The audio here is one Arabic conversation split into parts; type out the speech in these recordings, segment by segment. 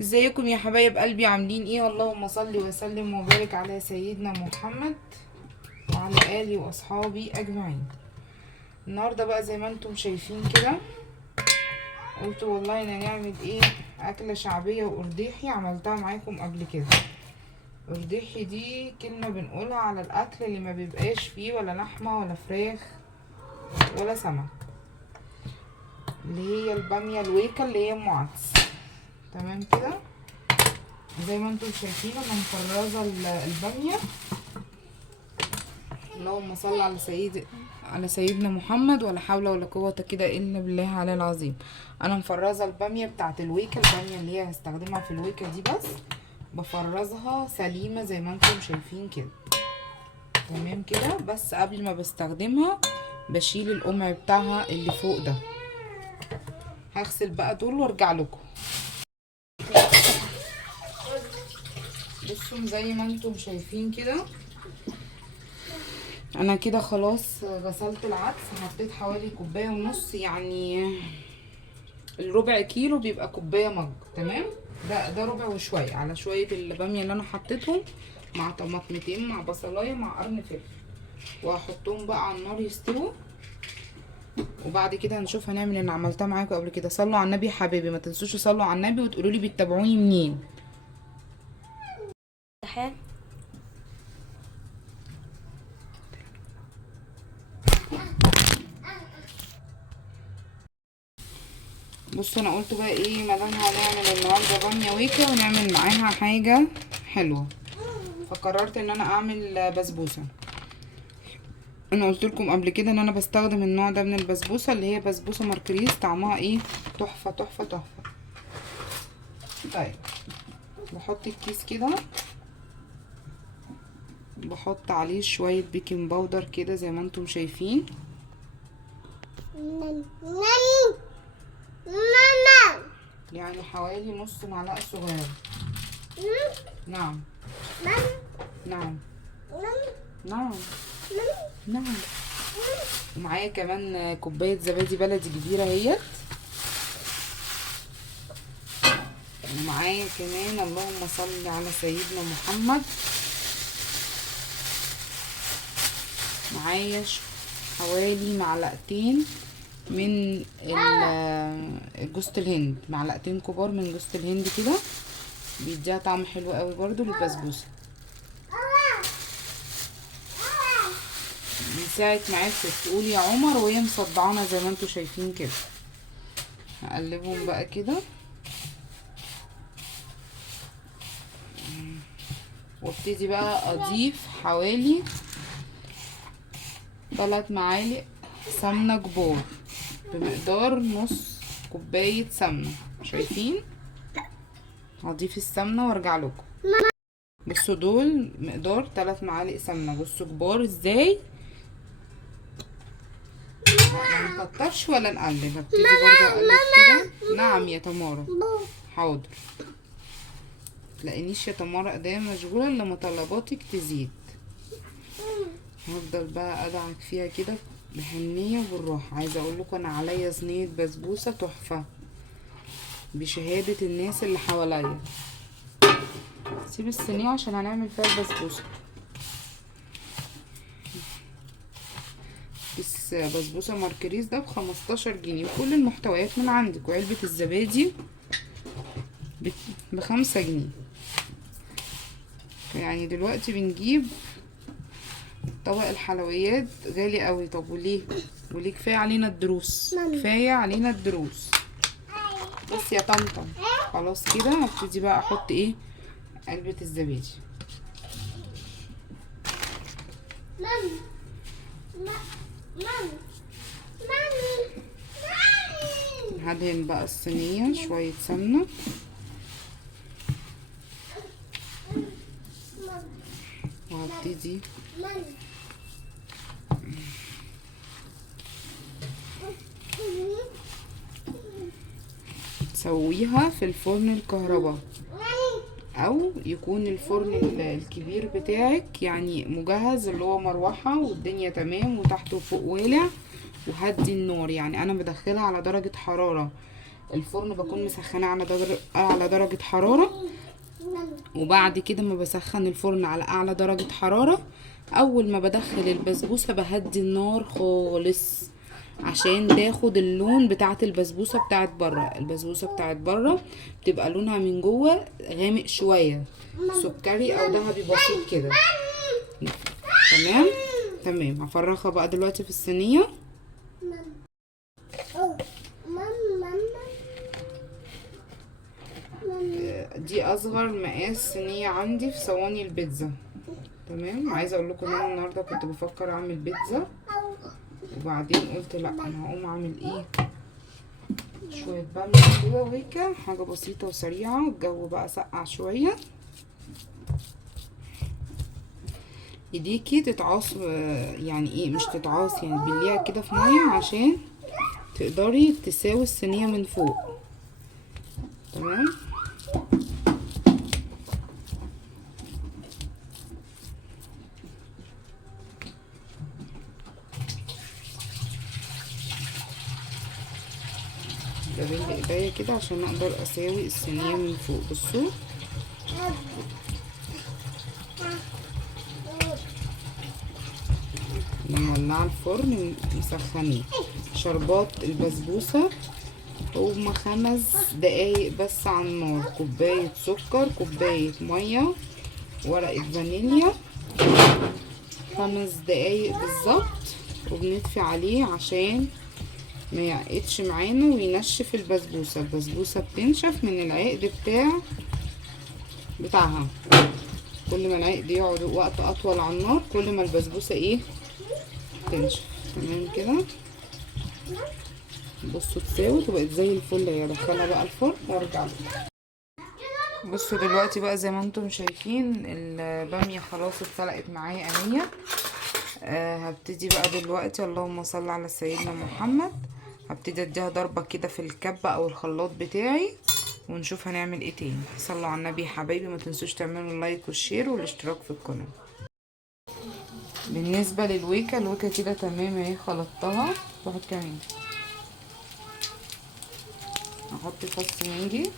ازيكم يا حبايب قلبي؟ عاملين ايه؟ اللهم صل وسلم وبارك على سيدنا محمد وعلى اله واصحابه اجمعين. النهارده بقى زي ما انتم شايفين كده، قلت والله انا نعمل ايه، اكله شعبيه وقرديحي. عملتها معاكم قبل كده. قرديحي دي كلمه بنقولها على الاكل اللي ما بيبقاش فيه ولا لحمه ولا فراخ ولا سمك، اللي هي الباميه الويكه اللي هي ام عدس. تمام كده. زي ما انتم شايفين انا مفرزه الباميه. اللهم صل على سيدنا محمد. ولا حول ولا قوة كده الا بالله على العظيم. انا مفرزة البامية بتاعت الويكة، البامية اللي هي هستخدمها في الويكة دي، بس بفرزها سليمة زي ما انتم شايفين كده. تمام كده. بس قبل ما بستخدمها بشيل القمع بتاعها اللي فوق ده. هغسل بقى دول وارجع لكم. بصوا زي ما انتم شايفين كده، انا كده خلاص غسلت العدس. حطيت حوالي كوبايه ونص، يعني الربع كيلو بيبقى كوبايه مج. تمام. ده ربع وشويه على شويه الباميه اللي انا حطيتهم، مع طماطمتين مع بصلايه مع قرن فلفل، وهحطهم بقى على النار يستووا. وبعد كده هنشوف هنعمل اللي عملتها معاكم قبل كده. صلوا على النبي يا حبايبي، ما تنسوش تصلوا على النبي وتقولوا لي بتتابعوني منين. امتحان. بصوا انا قلت بقى ايه، مادام هنعمل النهارده باميه ويكا ونعمل معاها حاجه حلوه، فقررت ان انا اعمل بسبوسه. انا قلت لكم قبل كده ان انا بستخدم النوع ده من البسبوسه، اللي هي بسبوسه ماركريز. طعمها ايه؟ تحفه تحفه تحفه. طيب بحط الكيس كده، بحط عليه شويه بيكنج باودر كده زي ما انتم شايفين، يعني حوالي نص معلقه صغيره. نعم نعم نعم نعم. ومعايا كمان كوبايه زبادي بلدي كبيره اهيت. ومعايا كمان اللهم صل على سيدنا محمد، معايا حوالي معلقتين من جوزة الهند، معلقتين كبار من جوزة الهند كده، بيديها طعم حلو قوي برضو للبسبوسه. من ساعة ما عرفت تقول يا عمر وهي مصدعانة زي ما انتوا شايفين كده. هقلبهم بقى كده، وابتدي بقى اضيف حوالي 3 معالق سمنة كبار بمقدار نص كوباية سمنة. شايفين؟ هضيف السمنة وارجع لكم. بصوا دول مقدار 3 معالق سمنة. بصوا كبار ازاي، ما نكترش ولا نقلل. هبتدي برضه اقلب كده. نعم يا تمارا، حاضر. تلاقينيش يا تمارا ايديا مشغولة لما طلباتك تزيد. هفضل بقى ادعك فيها كده بحنية وبالراحة. عايزة اقول لكم انا عليا صينية بسبوسة تحفة بشهادة الناس اللي حواليا. سيب الصينية عشان هنعمل فيها البسبوسة. بس بسبوسة ماركريز ده ب15 جنيه، وكل المحتويات من عندك. وعلبة الزبادي ب5 جنيه. يعني دلوقتي بنجيب طبق الحلويات غالي قوي. طب وليه كفاية علينا الدروس، كفاية علينا الدروس. بس يا طمطم خلاص كده. هبتدي بقى احط ايه، علبة الزبادي. هدهن بقى الصينية شوية سمنة، وهبتدي تسويها في الفرن الكهرباء، او يكون الفرن الكبير بتاعك يعني مجهز، اللي هو مروحة والدنيا تمام وتحت وفوق والع، وهدي النار. يعني انا بدخلها على درجة حرارة الفرن بكون مسخناه على درجة حرارة. وبعد كده ما بسخن الفرن على اعلى درجة حرارة، اول ما بدخل البسبوسة بهدي النار خالص عشان تاخد اللون بتاعت البسبوسة بتاعت بره. البسبوسة بتاعت بره بتبقى لونها من جوه غامق شوية، سكري او ذهبي بسيط كده. تمام تمام. هفرخها بقى دلوقتي في الصينية. دي اصغر مقاس صينية عندي في صواني البيتزا. تمام. عايزه اقول لكم ان انا النهارده كنت بفكر اعمل بيتزا، وبعدين قلت لا انا هقوم اعمل ايه، شويه باميه كده وهيك حاجه بسيطه وسريعه. الجو بقى سقع شويه، ايديكي تتعاص يعني ايه مش تتعاص، يعني تبليها كده في ميه عشان تقدري تساوي الصينيه من فوق. تمام. ببل ايديا كده عشان اقدر اساوي الصينيه من فوق. بصوا مولعه الفرن مسخنين. شربات البسبوسه هما 5 دقايق بس على النار. كوبايه سكر، كوبايه ميه، ورقه فانيليا، 5 دقايق بالظبط. وبنطفي عليه عشان ما يعقدش معانا وينشف البسبوسه. البسبوسه بتنشف من العقد بتاعها. كل ما العقد يقعد وقت اطول على النار كل ما البسبوسه ايه تنشف. تمام كده. بصوا اتساوت وبقت زي الفل. هي ادخلها بقى الفرن وارجع لكم. بصوا دلوقتي بقى زي ما انتم شايفين الباميه خلاص اتسلقت معايا اهي. هبتدي بقى دلوقتي، اللهم صل على سيدنا محمد، هبتدي اديها ضربه كده في الكبه او الخلاط بتاعي ونشوف هنعمل ايه تاني. صلوا على النبي يا حبايبي، ما تنسوش تعملوا اللايك والشير والاشتراك في القناه. بالنسبه للويكه، الويكه كده تمام اهي، خلطتها. واحد كمان احط فص مانجي.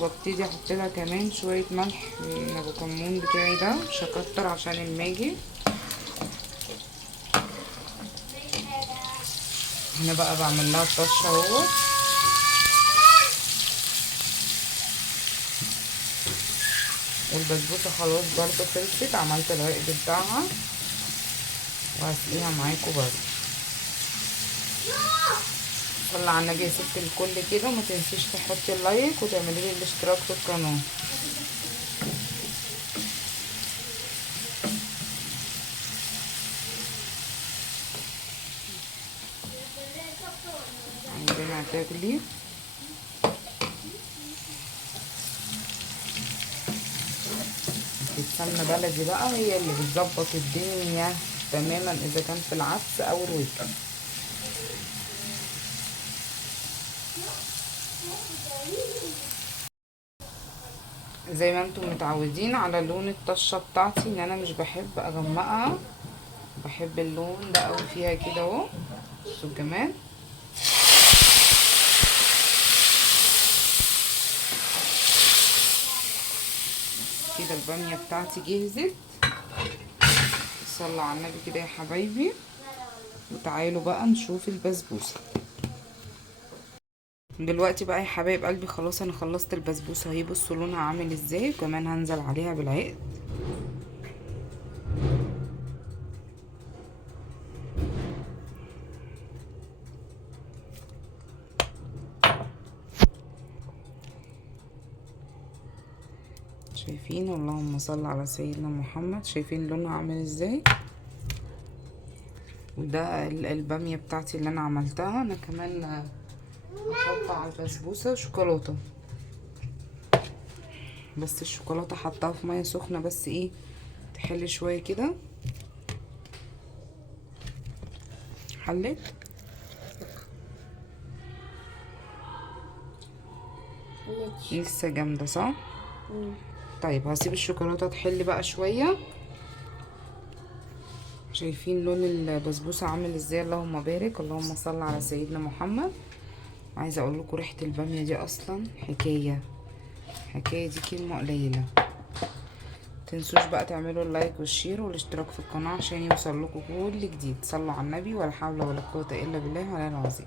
وابتدي احط لها كمان شويه ملح من ابو كمون بتاعي ده، مش هكتر عشان الماجي. هنا بقى بعمل لها طشه اهو. والبسبوسه خلاص برضه خلصت، عملت العقد بتاعها وهسقيها معاكم برضه. صلي على النبي يا ست الكل كده، وما تنسيش تحطي اللايك وتعملي لي الاشتراك في القناه. عندنا تغلي. السمنه بلدي بقى هي اللي بتظبط الدنيا تماما اذا كان في العدس او الويكه. زي ما انتم متعودين على لون الطشه بتاعتي، ان انا مش بحب اغمقها، بحب اللون ده قوي فيها كده اهو. بصوا كمان كده الباميه بتاعتي جهزت. صلوا على النبي كده يا حبايبي، وتعالوا بقى نشوف البسبوسه. دلوقتي بقى يا حبايب قلبي خلاص انا خلصت البسبوسه اهي. بصوا لونها عامل ازاي، وكمان هنزل عليها بالعقد. شايفين؟ اللهم صل على سيدنا محمد. شايفين لونها عامل ازاي؟ وده الباميه بتاعتي اللي انا عملتها. انا كمان هحط على البسبوسه شوكولاته، بس الشوكولاته حطها في ميه سخنه بس ايه تحل شويه كده. حلت. لسه جامدة صح؟ مم. طيب هسيب الشوكولاتة تحل بقى شوية. شايفين لون البسبوسة عامل ازاي؟ اللهم بارك، اللهم صل على سيدنا محمد. عايزة اقول لكم ريحة البامية دي اصلا حكاية، حكاية دي كلمة قليلة. تنسوش بقى تعملوا اللايك والشير والاشتراك في القناة عشان يوصل لكم كل جديد. صلوا على النبي، ولا حول ولا قوة الا بالله العلي العظيم.